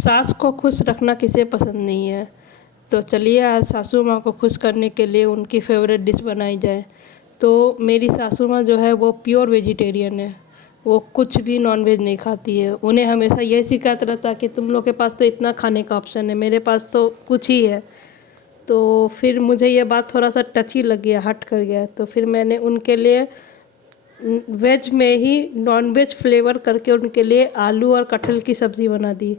सास को खुश रखना किसे पसंद नहीं है। तो चलिए आज सासू माँ को खुश करने के लिए उनकी फेवरेट डिश बनाई जाए। तो मेरी सासू माँ जो है वो प्योर वेजिटेरियन है। वो कुछ भी नॉनवेज नहीं खाती है। उन्हें हमेशा यही शिकायत रहता है कि तुम लोग के पास तो इतना खाने का ऑप्शन है, मेरे पास तो कुछ ही है। तो फिर मुझे ये बात थोड़ा सा टची लग गया, हट कर गया। तो फिर मैंने उनके लिए वेज में ही नॉनवेज फ्लेवर करके उनके लिए आलू और कटहल की सब्ज़ी बना दी।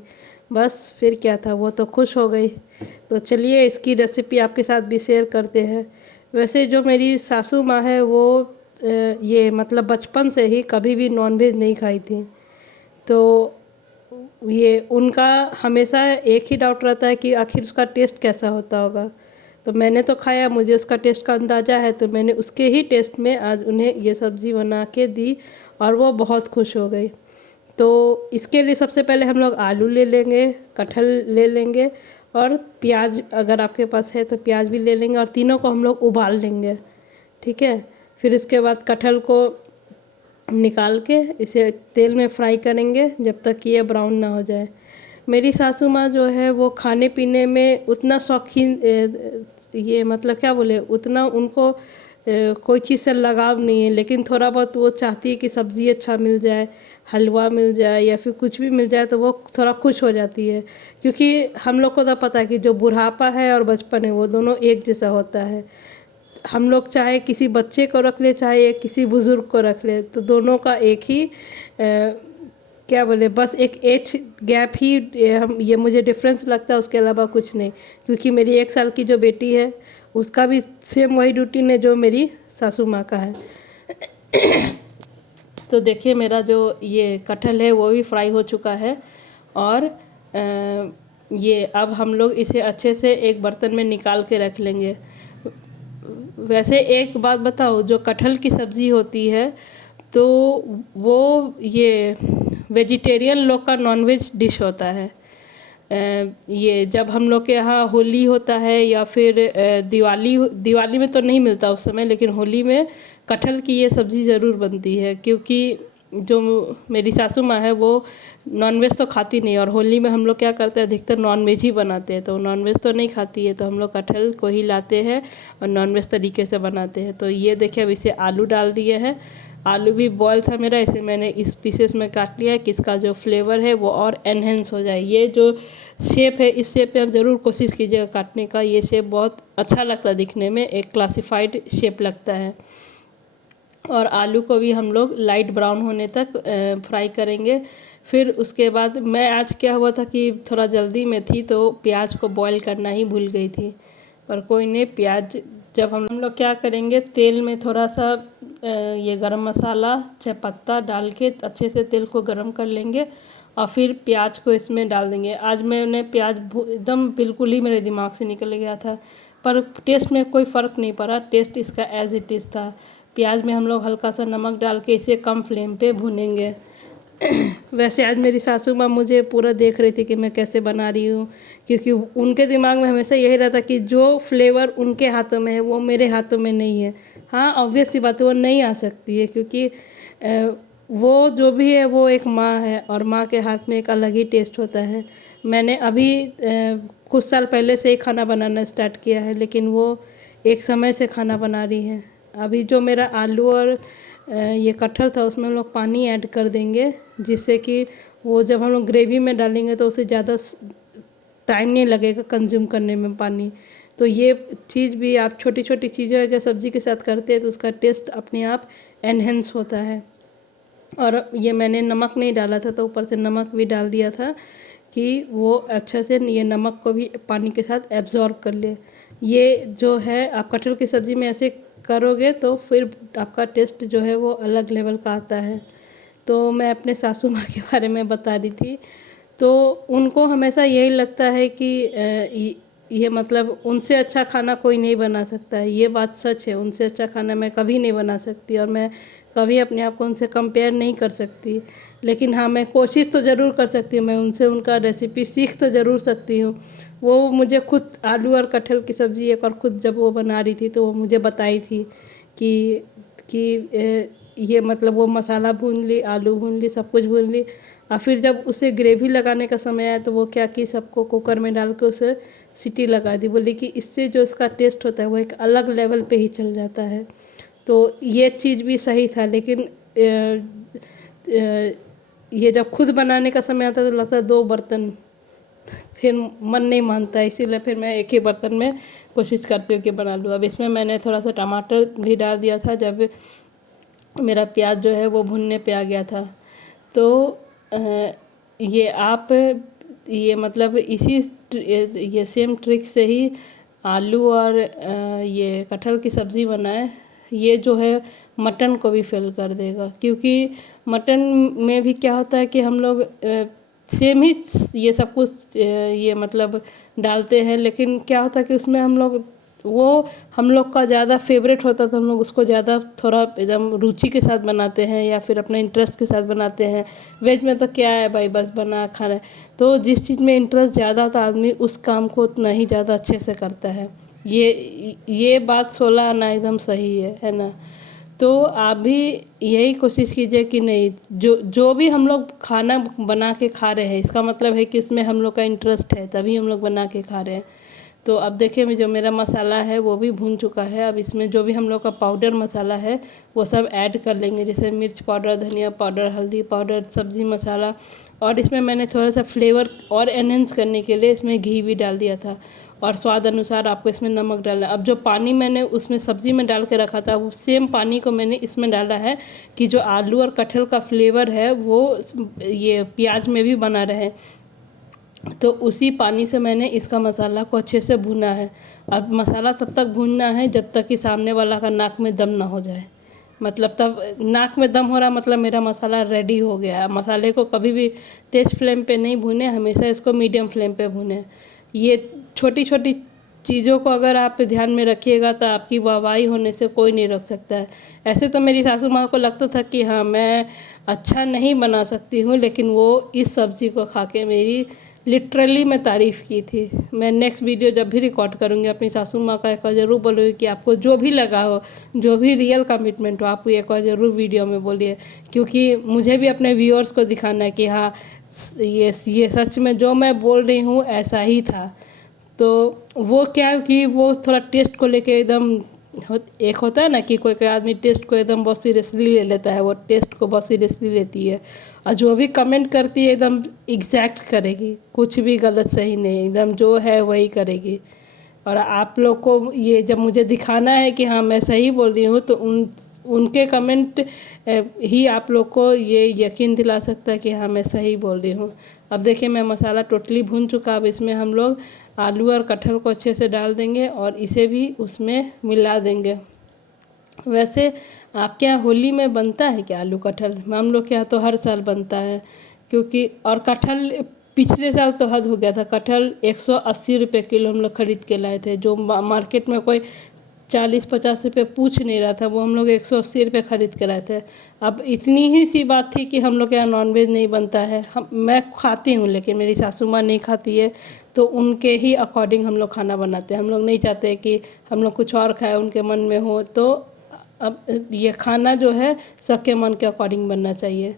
बस फिर क्या था, वो तो खुश हो गई। तो चलिए इसकी रेसिपी आपके साथ भी शेयर करते हैं। वैसे जो मेरी सासू माँ है वो ये मतलब बचपन से ही कभी भी नॉनवेज नहीं खाई थी। तो ये उनका हमेशा एक ही डाउट रहता है कि आखिर उसका टेस्ट कैसा होता होगा। तो मैंने तो खाया, मुझे उसका टेस्ट का अंदाज़ा है, तो मैंने उसके ही टेस्ट में आज उन्हें ये सब्ज़ी बना के दी और वो बहुत खुश हो गई। तो इसके लिए सबसे पहले हम लोग आलू ले लेंगे, कटहल ले लेंगे और प्याज अगर आपके पास है तो प्याज भी ले लेंगे और तीनों को हम लोग उबाल लेंगे। ठीक है। फिर इसके बाद कटहल को निकाल के इसे तेल में फ्राई करेंगे जब तक कि ये ब्राउन ना हो जाए। मेरी सासू माँ जो है वो खाने पीने में उतना शौकीन ये मतलब क्या बोले, उतना उनको कोई चीज़ से लगाव नहीं है, लेकिन थोड़ा बहुत वो चाहती है कि सब्ज़ी अच्छा मिल जाए, हलवा मिल जाए या फिर कुछ भी मिल जाए तो वो थोड़ा खुश हो जाती है। क्योंकि हम लोग को तो पता है कि जो बुढ़ापा है और बचपन है वो दोनों एक जैसा होता है। हम लोग चाहे किसी बच्चे को रख ले चाहे किसी बुज़ुर्ग को रख ले, तो दोनों का एक ही क्या बोले, बस एक एज गैप ही हम ये मुझे डिफरेंस लगता है, उसके अलावा कुछ नहीं। क्योंकि मेरी 1 साल की जो बेटी है उसका भी सेम वही रूटीन है जो मेरी सासू माँ का है। तो देखिए मेरा जो ये कटहल है वो भी फ्राई हो चुका है और ये अब हम लोग इसे अच्छे से एक बर्तन में निकाल के रख लेंगे। वैसे एक बात बताओ, जो कटहल की सब्ज़ी होती है तो वो ये वेजिटेरियन लोग का नॉनवेज डिश होता है। ये जब हम लोग के यहाँ होली होता है या फिर दिवाली में तो नहीं मिलता उस समय, लेकिन होली में कटहल की ये सब्ज़ी ज़रूर बनती है। क्योंकि जो मेरी सासू माँ है वो नॉनवेज तो खाती नहीं, और होली में हम लोग क्या करते हैं, अधिकतर नॉनवेज ही बनाते हैं। तो नॉनवेज तो नहीं खाती है, तो हम लोग कटहल को ही लाते हैं और नॉनवेज तरीके से बनाते हैं। तो ये देखिए अब इसे आलू डाल दिए हैं। आलू भी बॉयल था मेरा, इसे मैंने इस पीसेस में काट लिया है कि इसका जो फ्लेवर है वो और एनहेंस हो जाए। ये जो शेप है इस शेप में आप ज़रूर कोशिश कीजिएगा काटने का। ये शेप बहुत अच्छा लगता है दिखने में, एक क्लासिफाइड शेप लगता है। और आलू को भी हम लोग लाइट ब्राउन होने तक फ्राई करेंगे। फिर उसके बाद मैं आज क्या हुआ था कि थोड़ा जल्दी में थी तो प्याज को बॉईल करना ही भूल गई थी। पर कोई नहीं, प्याज जब हम लोग क्या करेंगे, तेल में थोड़ा सा ये गरम मसाला तेजपत्ता डाल के अच्छे से तेल को गरम कर लेंगे और फिर प्याज को इसमें डाल देंगे। आज मैंने प्याज एकदम बिल्कुल ही मेरे दिमाग से निकल गया था, पर टेस्ट में कोई फ़र्क नहीं पड़ा, टेस्ट इसका एज इट इज़ था। प्याज में हम लोग हल्का सा नमक डाल के इसे कम फ्लेम पे भूनेंगे। वैसे आज मेरी सासू माँ मुझे पूरा देख रही थी कि मैं कैसे बना रही हूँ, क्योंकि उनके दिमाग में हमेशा यही रहता कि जो फ्लेवर उनके हाथों में है वो मेरे हाथों में नहीं है। हाँ, ऑब्वियस सी बात है वो नहीं आ सकती है, क्योंकि वो जो भी है वो एक माँ है और माँ के हाथ में एक अलग ही टेस्ट होता है। मैंने अभी कुछ साल पहले से ही खाना बनाना स्टार्ट किया है, लेकिन वो एक समय से खाना बना रही हैं। अभी जो मेरा आलू और ये कटहल था उसमें हम लोग पानी ऐड कर देंगे, जिससे कि वो जब हम लोग ग्रेवी में डालेंगे तो उसे ज़्यादा टाइम नहीं लगेगा कंज्यूम करने में पानी। तो ये चीज़ भी आप छोटी छोटी चीज़ें अगर सब्ज़ी के साथ करते हैं तो उसका टेस्ट अपने आप एनहेंस होता है। और ये मैंने नमक नहीं डाला था तो ऊपर से नमक भी डाल दिया था कि वो अच्छे से ये नमक को भी पानी के साथ एब्जॉर्ब कर ले। ये जो है आप कटहल की सब्ज़ी में ऐसे करोगे तो फिर आपका टेस्ट जो है वो अलग लेवल का आता है। तो मैं अपने सासू माँ के बारे में बता रही थी। तो उनको हमेशा यही लगता है कि ये मतलब उनसे अच्छा खाना कोई नहीं बना सकता है। ये बात सच है, उनसे अच्छा खाना मैं कभी नहीं बना सकती और मैं कभी अपने आप को उनसे कंपेयर नहीं कर सकती। लेकिन हाँ, मैं कोशिश तो ज़रूर कर सकती हूँ, मैं उनसे उनका रेसिपी सीख तो ज़रूर सकती हूँ। वो मुझे खुद आलू और कटहल की सब्ज़ी एक और खुद जब वो बना रही थी तो वो मुझे बताई थी कि ये मतलब वो मसाला भून ली, आलू भून ली, सब कुछ भून ली, और फिर जब उसे ग्रेवी लगाने का समय आया तो वो क्या कि सबको कुकर में डाल के उसे सीटी लगा दी। बोली कि इससे जो इसका टेस्ट होता है वो एक अलग लेवल पे ही चल जाता है। तो ये चीज़ भी सही था, लेकिन ये जब खुद बनाने का समय आता है तो लगता है 2 बर्तन, फिर मन नहीं मानता है, इसीलिए फिर मैं एक ही बर्तन में कोशिश करती हूँ कि बना लूँ। अब इसमें मैंने थोड़ा सा टमाटर भी डाल दिया था जब मेरा प्याज जो है वो भुनने पे आ गया था। तो ये आप ये मतलब इसी ये सेम ट्रिक से ही आलू और ये कटहल की सब्ज़ी बनाए। ये जो है मटन को भी फेल कर देगा, क्योंकि मटन में भी क्या होता है कि हम लोग सेम ही ये सब कुछ ये मतलब डालते हैं, लेकिन क्या होता है कि उसमें हम लोग का ज़्यादा फेवरेट होता है तो हम लोग उसको ज़्यादा थोड़ा एकदम रुचि के साथ बनाते हैं या फिर अपने इंटरेस्ट के साथ बनाते हैं। वेज में तो क्या है भाई, बस बना खाना है। तो जिस चीज़ में इंटरेस्ट ज़्यादा होता है आदमी उस काम को उतना ही ज़्यादा अच्छे से करता है। ये बात 16 आना एकदम सही है ना। तो आप भी यही कोशिश कीजिए कि नहीं, जो भी हम लोग खाना बना के खा रहे हैं इसका मतलब है कि इसमें हम लोग का इंटरेस्ट है, तभी हम लोग बना के खा रहे हैं। तो अब देखिए जो मेरा मसाला है वो भी भून चुका है। अब इसमें जो भी हम लोग का पाउडर मसाला है वो सब ऐड कर लेंगे, जैसे मिर्च पाउडर, धनिया पाउडर, हल्दी पाउडर, सब्ज़ी मसाला। और इसमें मैंने थोड़ा सा फ्लेवर और एनहेंस करने के लिए इसमें घी भी डाल दिया था, और स्वाद अनुसार आपको इसमें नमक डालना है। अब जो पानी मैंने उसमें सब्ज़ी में डाल के रखा था वो सेम पानी को मैंने इसमें डाला है कि जो आलू और कटहल का फ्लेवर है वो ये प्याज में भी बना रहे। तो उसी पानी से मैंने इसका मसाला को अच्छे से भुना है। अब मसाला तब तक भूनना है जब तक कि सामने वाला का नाक में दम ना हो जाए, मतलब तब नाक में दम हो रहा मतलब मेरा मसाला रेडी हो गया। मसाले को कभी भी तेज़ फ्लेम पे नहीं भुने, हमेशा इसको मीडियम फ्लेम पे भुने। ये छोटी छोटी चीज़ों को अगर आप ध्यान में रखिएगा तो आपकी वाहवाही होने से कोई नहीं रोक सकता है। ऐसे तो मेरी सासू माँ को लगता था कि हाँ मैं अच्छा नहीं बना सकती हूँ, लेकिन वो इस सब्ज़ी को खा के मेरी लिटरली मैं तारीफ़ की थी। मैं नेक्स्ट वीडियो जब भी रिकॉर्ड करूँगी अपनी सासू माँ का एक बार ज़रूर बोलूँगी कि आपको जो भी लगा हो, जो भी रियल कमिटमेंट हो, आप एक बार ज़रूर वीडियो में बोलिए, क्योंकि मुझे भी अपने व्यूअर्स को दिखाना है कि हाँ ये सच में जो मैं बोल रही हूँ ऐसा ही था। तो वो क्या कि वो थोड़ा टेस्ट को लेके एकदम एक होता है ना कि कोई कोई आदमी टेस्ट को एकदम बहुत सीरियसली ले लेता है, वो टेस्ट को बहुत सीरियसली लेती है और जो भी कमेंट करती है एकदम एग्जैक्ट करेगी, कुछ भी गलत सही नहीं, एकदम जो है वही करेगी। और आप लोग को ये जब मुझे दिखाना है कि हाँ मैं सही बोल रही हूँ तो उनके कमेंट ही आप लोग को ये यकीन दिला सकता है कि हाँ मैं सही बोल रही हूँ। अब देखिए मैं मसाला टोटली भून चुका। अब इसमें हम लोग आलू और कटहल को अच्छे से डाल देंगे और इसे भी उसमें मिला देंगे। वैसे आपके यहाँ होली में बनता है क्या आलू कटहल? हम लोग के यहाँ तो हर साल बनता है, क्योंकि और कटहल पिछले साल तो हद हो गया था। कटहल 180 रुपये किलो हम लोग ख़रीद के लाए थे, जो मार्केट में कोई 40-50 रुपये पूछ नहीं रहा था, वो हम लोग 180 रुपये ख़रीद के लाए थे। अब इतनी ही सी बात थी कि हम लोग के यहाँ नॉनवेज नहीं बनता है। मैं खाती हूँ लेकिन मेरी सासू माँ नहीं खाती है, तो उनके ही अकॉर्डिंग हम लोग खाना बनाते हैं। हम लोग नहीं चाहते कि हम लोग कुछ और खाए उनके मन में हो, तो अब ये खाना जो है सबके मन के अकॉर्डिंग बनना चाहिए।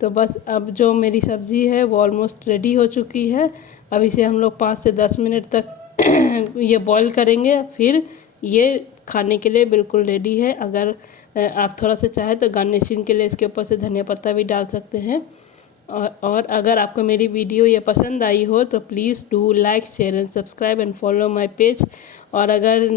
तो बस अब जो मेरी सब्ज़ी है वो ऑलमोस्ट रेडी हो चुकी है। अब इसे हम लोग 5 से 10 मिनट तक ये बॉईल करेंगे, फिर ये खाने के लिए बिल्कुल रेडी है। अगर आप थोड़ा सा चाहे तो गार्निशिंग के लिए इसके ऊपर से धनिया पत्ता भी डाल सकते हैं। और अगर आपको मेरी वीडियो ये पसंद आई हो तो please do like, share and subscribe and follow my page. और अगर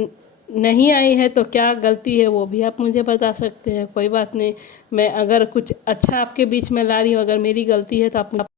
नहीं आई है तो क्या गलती है वो भी आप मुझे बता सकते हैं, कोई बात नहीं। मैं अगर कुछ अच्छा आपके बीच में ला रही हूँ, अगर मेरी गलती है तो आप